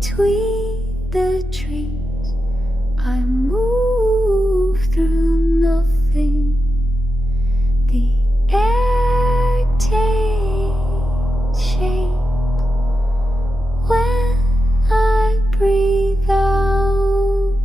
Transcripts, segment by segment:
Between the trees, I move through nothing. The air takes shape when I breathe out.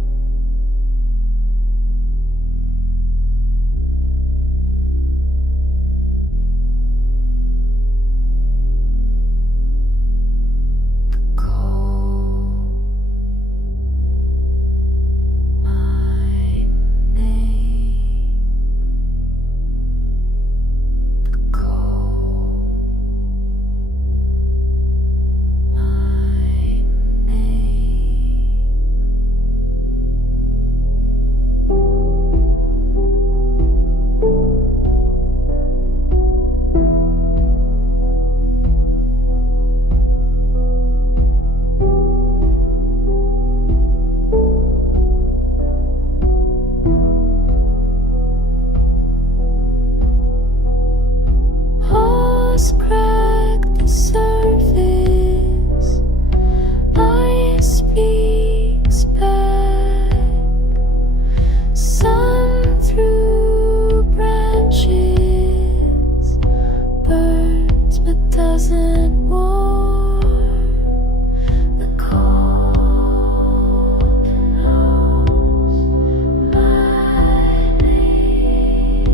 Crack the surface, ice speaks back, sun through branches, burns but doesn't warm, the cold knows my name.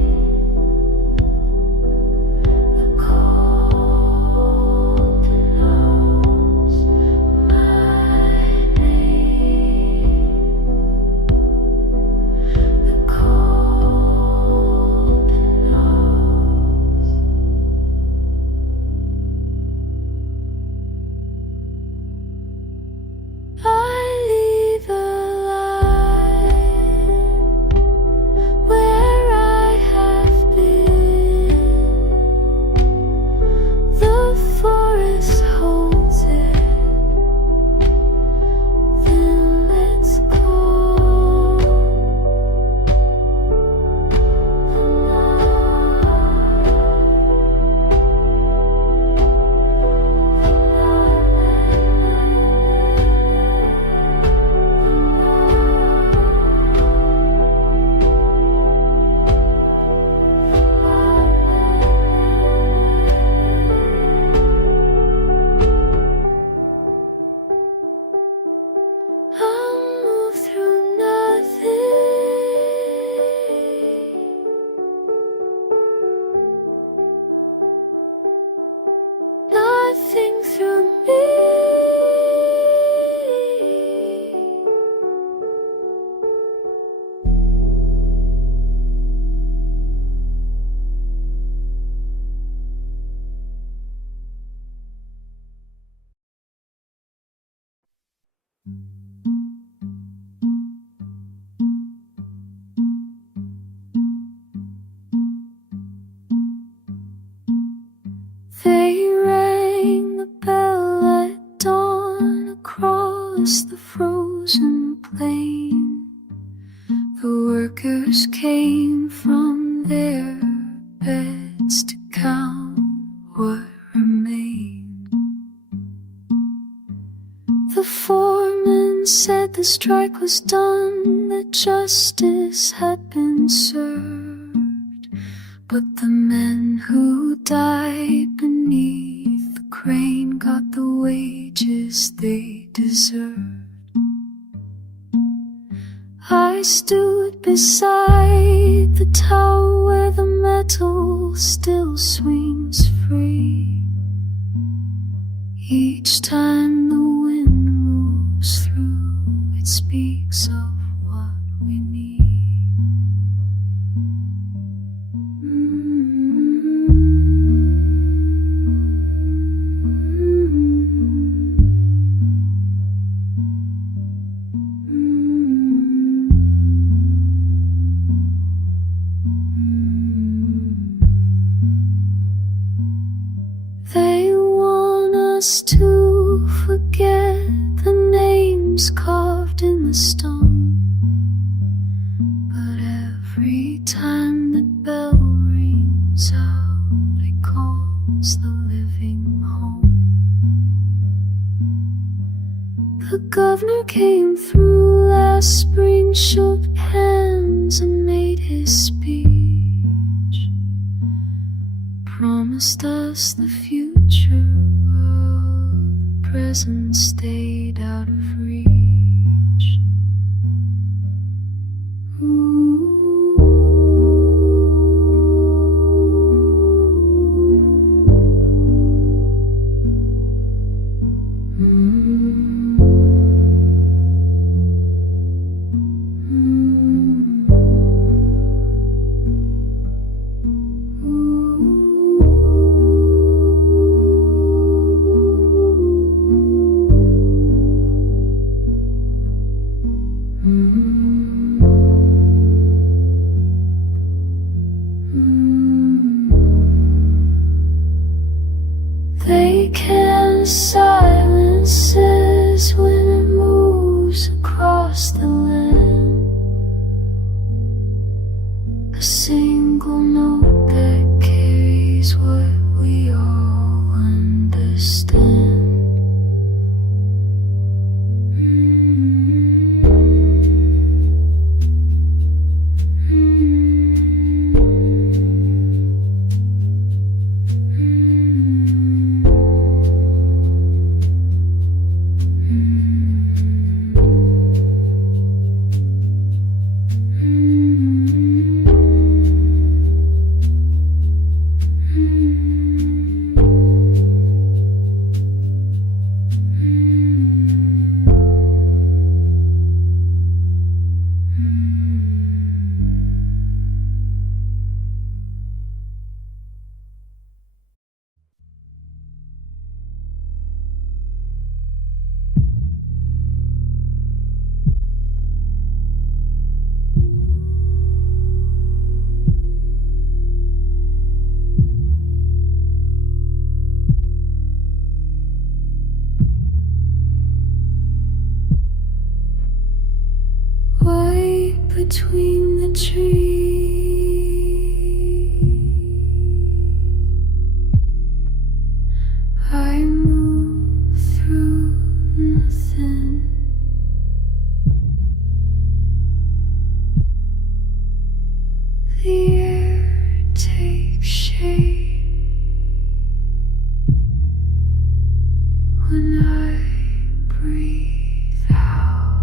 They rang the bell at dawn across the frozen plain. The workers came from their beds to count what remained. The foreman said the strike was done, that justice had been served, but the men who died beneath the crane got the wages they deserved. I stood beside the tower where the metal still swings free. Each time the wind moves through, it speaks of what we need. us to forget the names carved in the stone. But every time that bell rings out, it calls the living home. The governor came through last spring, shook hands and made his speech. Promised us the future, while the present stayed out of reach. They can silence us when it moves across the land. A single note that carries what we all understand. Between the trees, I move through nothing. The air takes shape when I breathe out.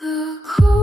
The cold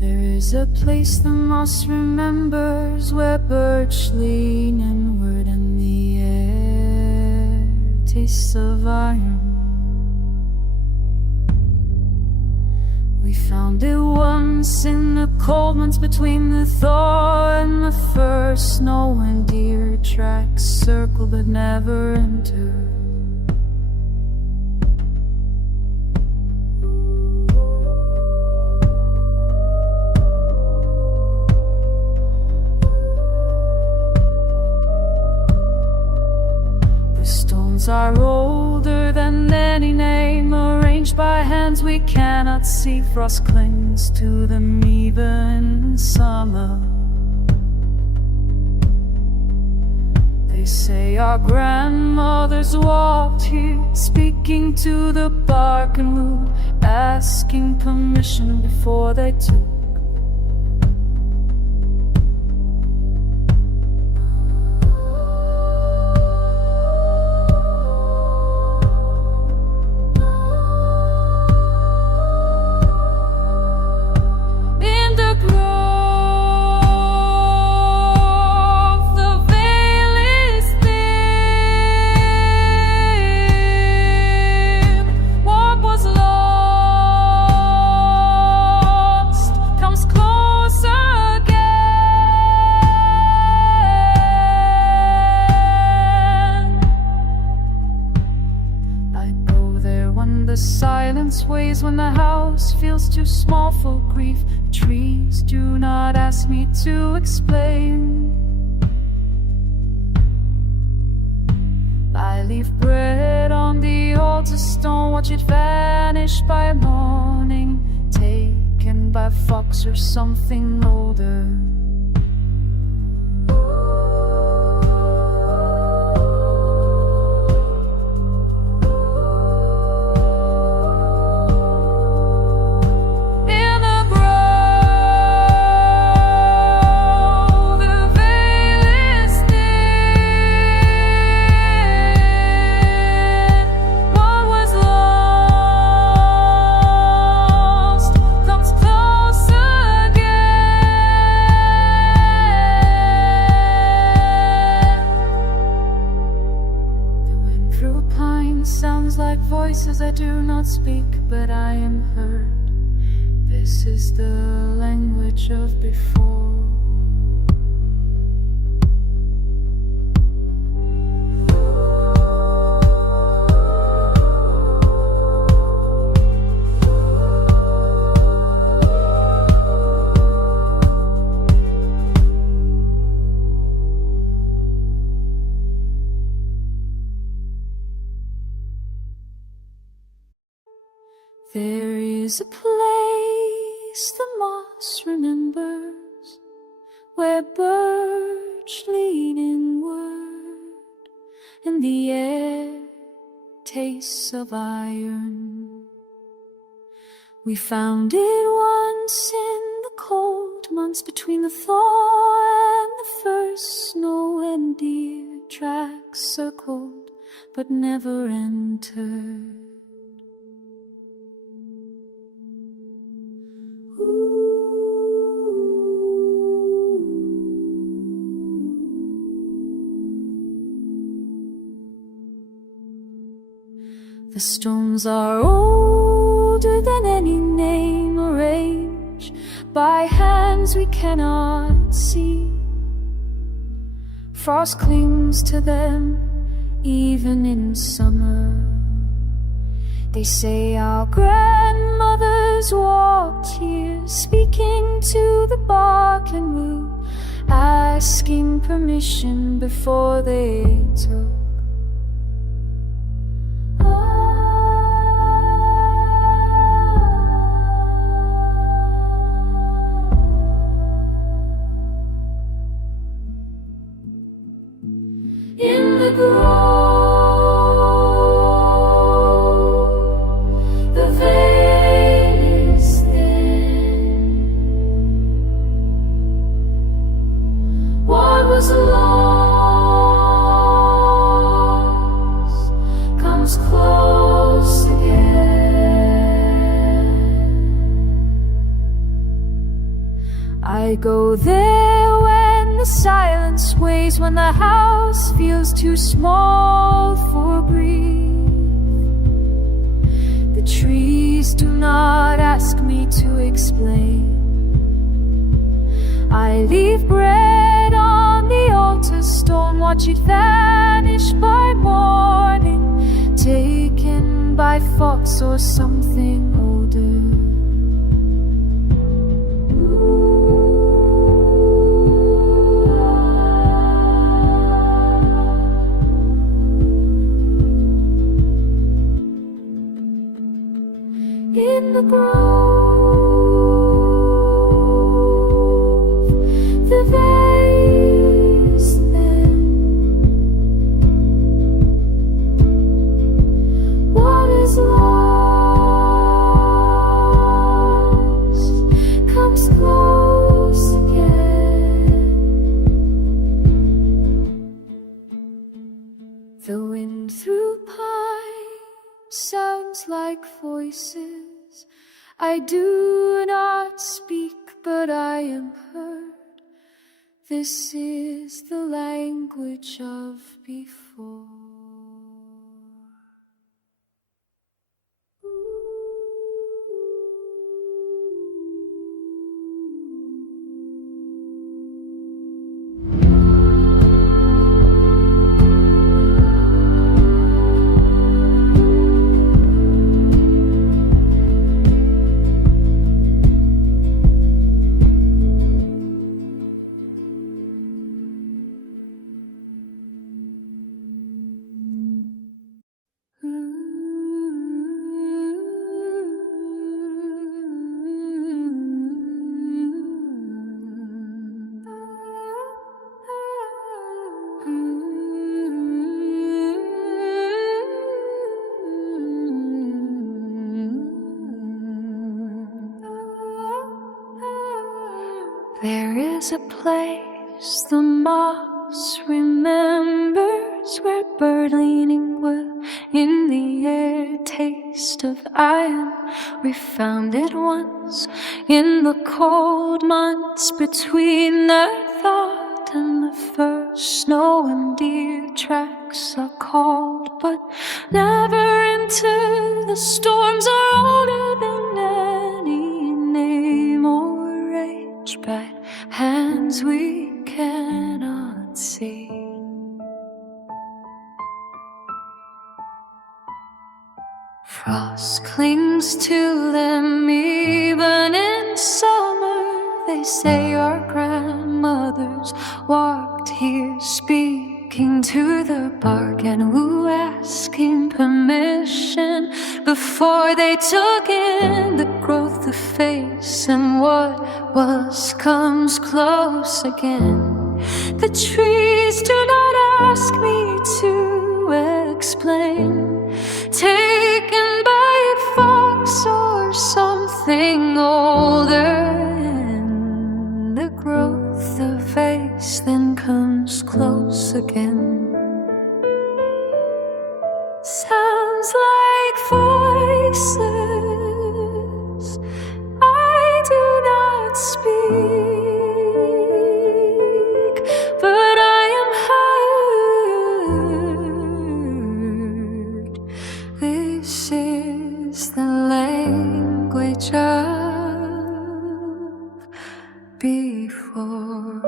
There is a place the moss remembers, where birch lean inward and the air tastes of iron. We found it once in the cold months between the thaw and the first snow, and deer tracks circle but never enter. The stones are older than any name, arranged by hands we cannot see. Frost clings to them even in summer. They say our grandmothers walked here, speaking to the bark and wood, asking permission before they took. Ways when the house feels too small for grief. Trees do not ask me to explain. I leave bread on the altar stone, watch it vanish by morning, taken by fox or something older. Voices I do not speak, but I am heard. This is the language of before. There is a place the moss remembers, where birch lean inward, and the air tastes of iron. We found it once in the cold months between the thaw and the first snow, and deer tracks circled but never entered. The stones are older than any name, arranged by hands we cannot see. Frost clings to them even in summer. They say our grandmothers walked here, speaking to the bark and wood, asking permission before they took. In the grove, the veil is thin. What was lost I go there when the silence weighs, when the house feels too small for breathe. The trees do not ask me to explain. I leave bread on the altar stone, watch it vanish by morning, taken by fox or something older. In the grove, the vase then, what is lost comes close again. The wind through pine sounds like voices. I do not speak, but I am heard. This is the language of before. There is a place the moss remembers, where bird leaning will in the air taste of iron. We found it once in the cold months between the thought and the first snow, and deer tracks are called, but never into the storms are older than any name or age, but hands we cannot see. Frost clings to them even in summer. They say our grandmothers walked here speaking to the bark, and who asking permission before they took in the growth of face, and what was comes close again. The trees do not ask me to explain, taken by a fox or something older, and the growth of face then comes close again. Sounds like voices, I do not speak, but I am heard. This is the language of before.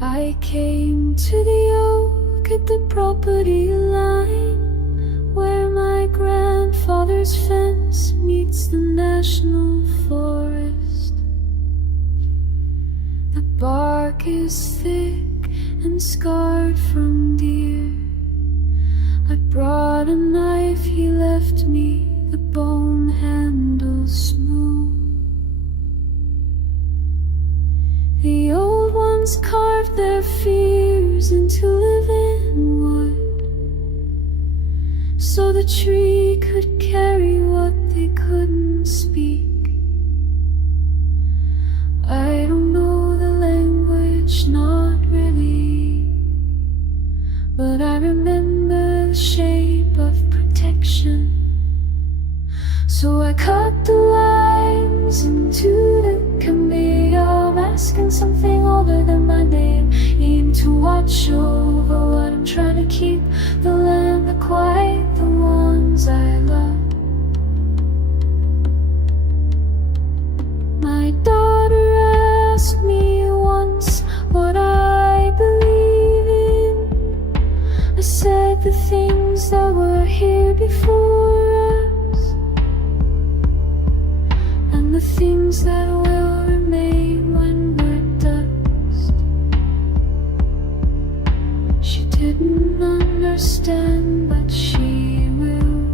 I came to the oak at the property line, where my grandfather's fence meets the national forest. The bark is thick and scarred from deer. I brought brought a knife, he left me the bone handle smooth. The old ones carved their fears into living wood, so the tree could carry what they couldn't speak. I don't know the language, not really, but I remember the shape of protection. So I cut the lines into the cambium, asking something older than my name, aim to watch over what I'm trying to keep, the land, the quiet, the ones I love. My daughter asked me once what I believe in. I said the things that were here before us, and the things that will remain when we're dust. She didn't understand, but she will.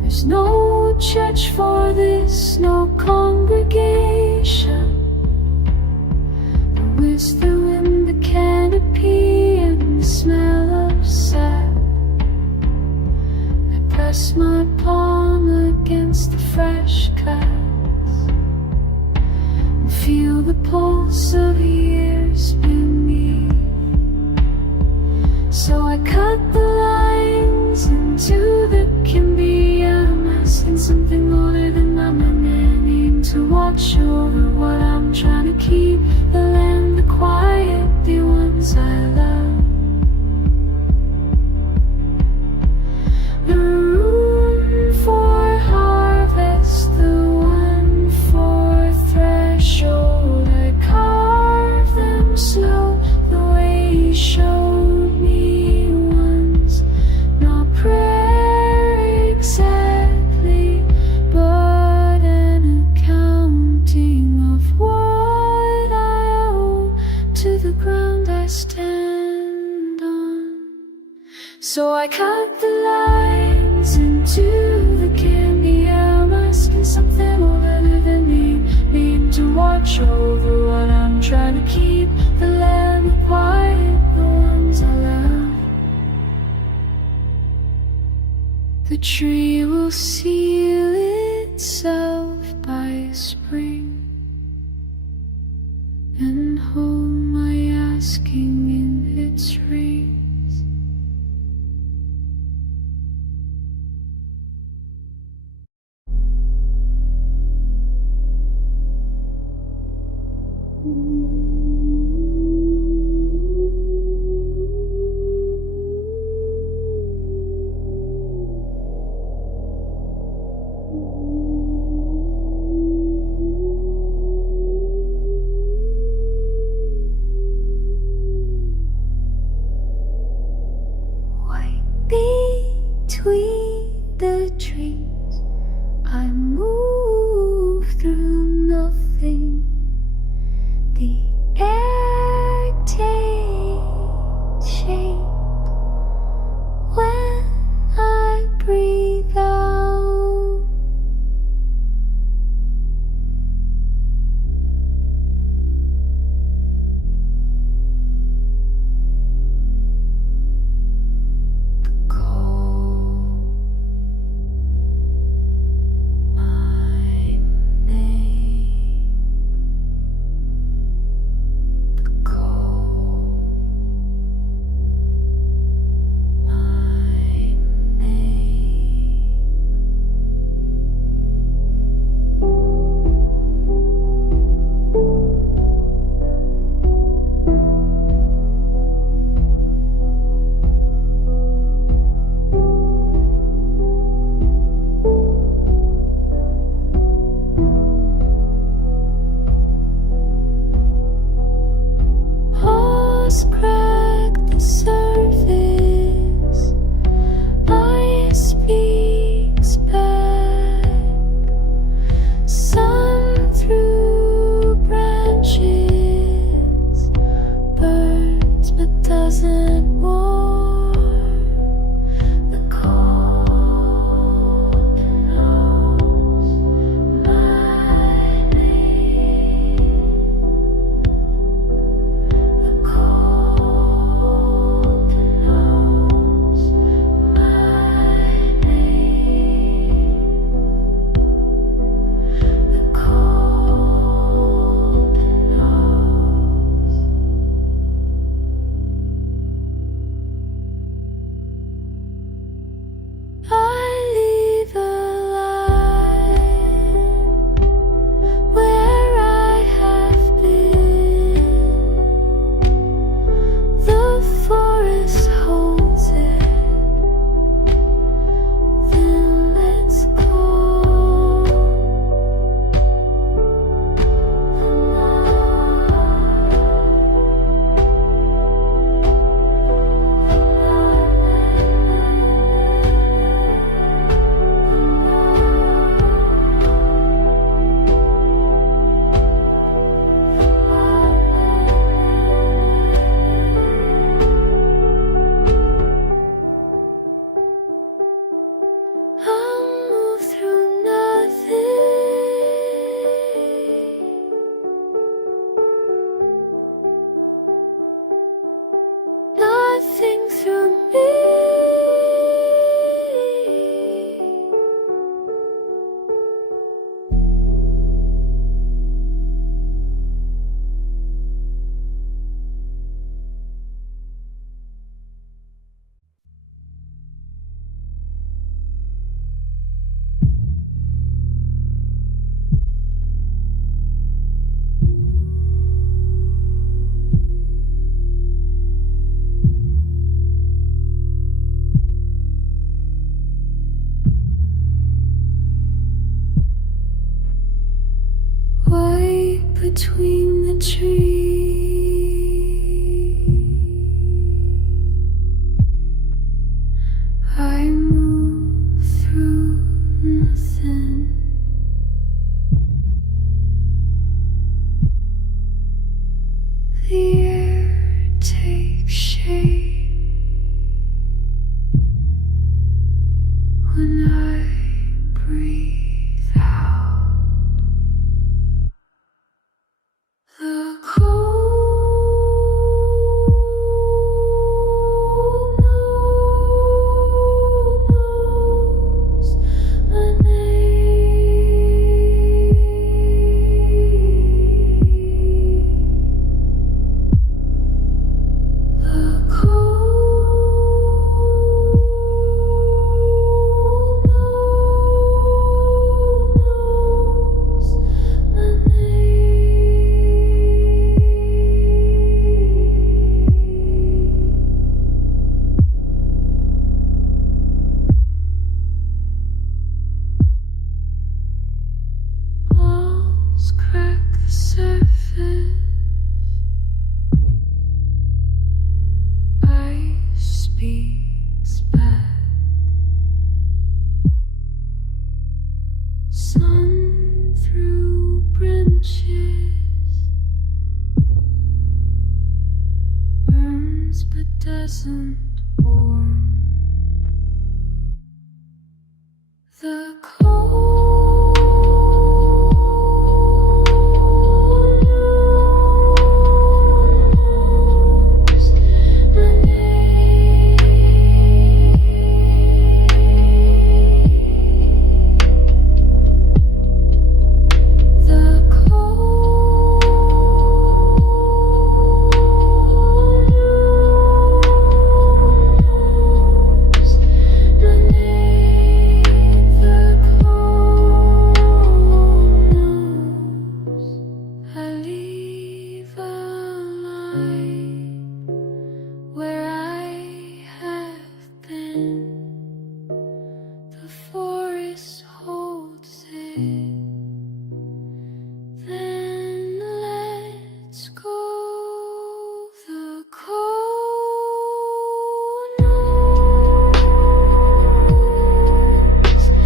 There's no church for this, no congregation. The wisdom in the canopy and the smell of sap. I press my palm against the fresh cuts and feel the pulse of years beneath. So I cut the lines into the cambium, asking something older than my man, aim to watch over what I'm trying to keep, the land, the quiet, the ones I love. The room for harvest, the one for threshold. I carve them slow, the way he showed me once. Not prayer exactly, but an accounting of what I owe to the ground I stand on. So I cut the lines into the cambium, asking something older than me, need to watch over what I'm trying to keep, the land, the quiet, the ones I love. The tree will seal itself by spring, and hold my asking in its rings. Between the trees, I move through nothing. The air takes shape when I breathe out. doesn't want breathing through me. Between the trees, I move through nothing. The air takes shape when I breathe out. The cold knows my name. The cold knows my walls crack the surface. Ice speaks back. Sun through branches burns but doesn't warm. The cold knows my name. The cold knows my name. The cold knows I leave a light where I have been. The forest holds it. Then let's go. The cold knows my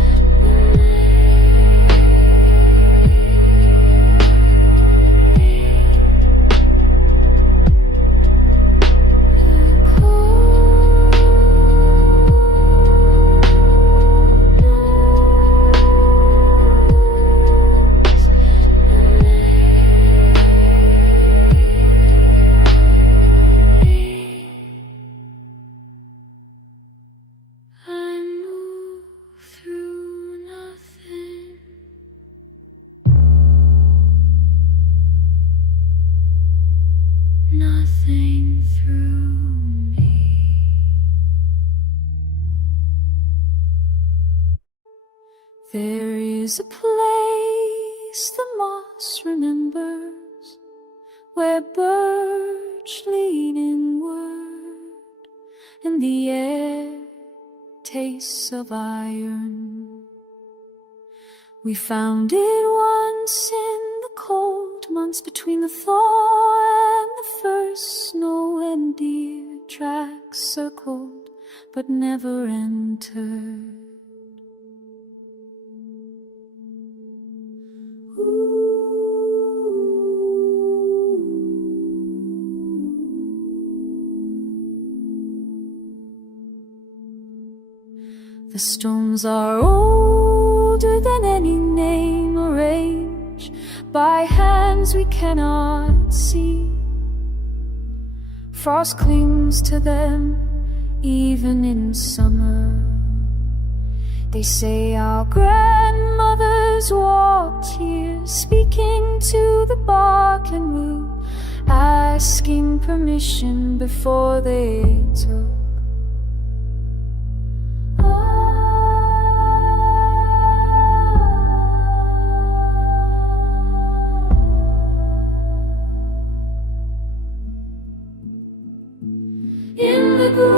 I move through nothing. Nothing through me. There is a place the moss remembers, where birds lean inward, and the air tastes of iron. We found it once in the cold months between the thaw and the first snow, and deer tracks circled but never entered. The stones are older than any name or age, by hands we cannot see. Frost clings to them, even in summer. They say our grandmothers walked here, speaking to the bark and root, asking permission before they took. In the grove,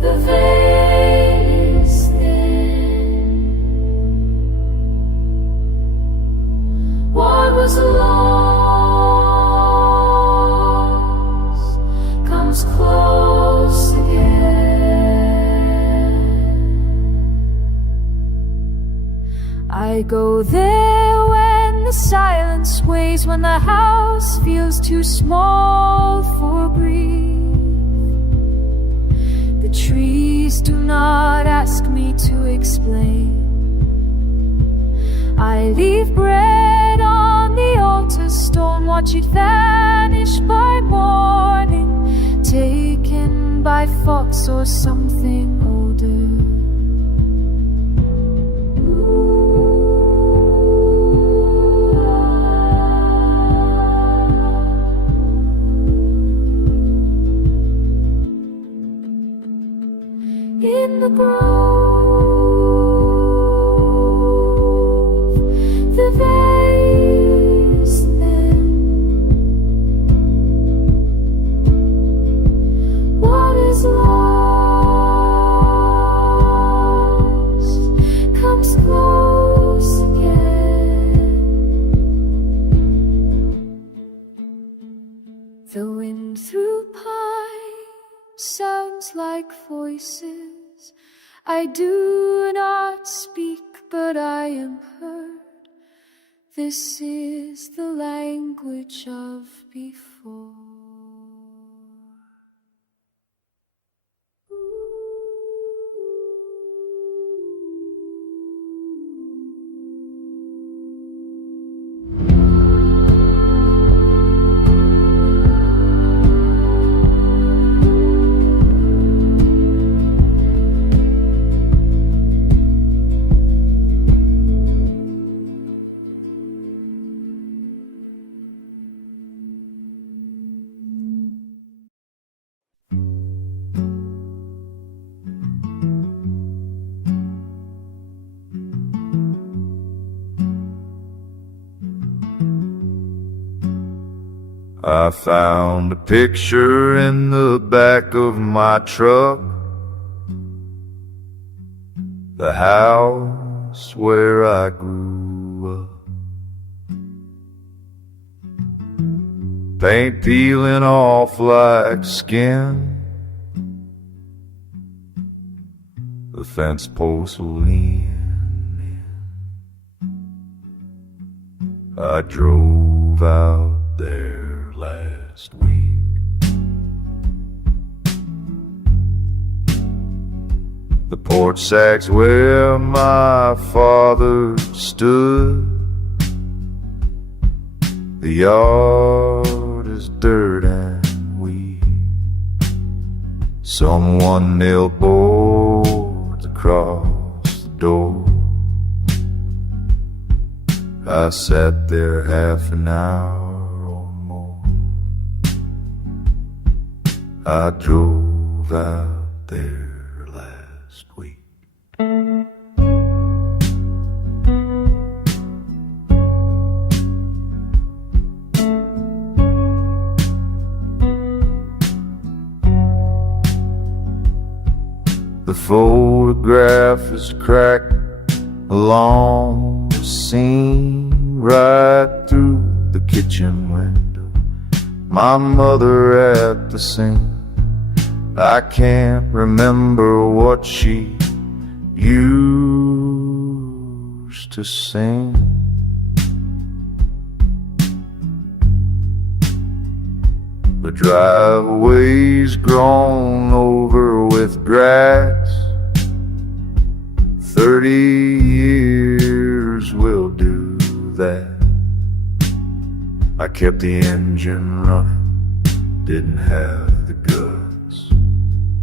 the veil is thin. What was lost comes close again. I go there when the silence weighs, when the house feels too small for breathe. The trees do not ask me to explain. I leave bread on the altar stone, watch it vanish by morning, taken by fox or something older. In the grove, the veil is thin. What is lost comes close again. The wind through pine sounds like voices. I do not speak, but I am heard. This is the language of before. I found a picture in the back of my truck, the house where I grew up. Paint peeling off like skin, the fence posts will lean in. I drove out there last week. The porch sack's where my father stood. The yard is dirt and weed. Someone nailed boards across the door. I sat there half an hour or more. I drove out there last week. The photograph is cracked along the seam, right through the kitchen window. My mother at the sink. I can't remember what she used to sing. The driveway's grown over with grass. 30 years will do that. I kept the engine running, didn't have the guts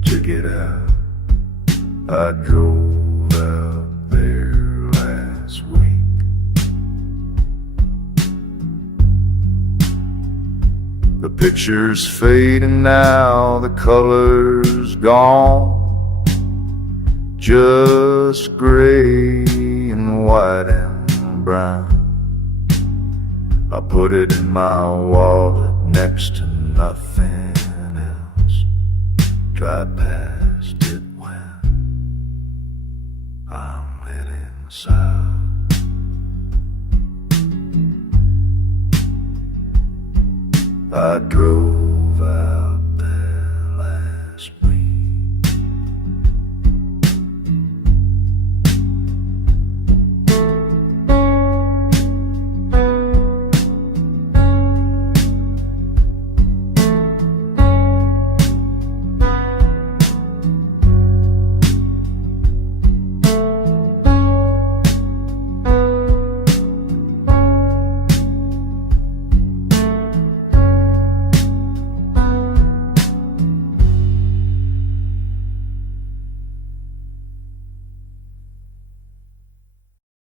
to get out. I drove out there last week. The picture's fading now, the color's gone, just gray and white and brown. I put it in my wallet next to nothing else. Drive past it when I'm heading south. I drove out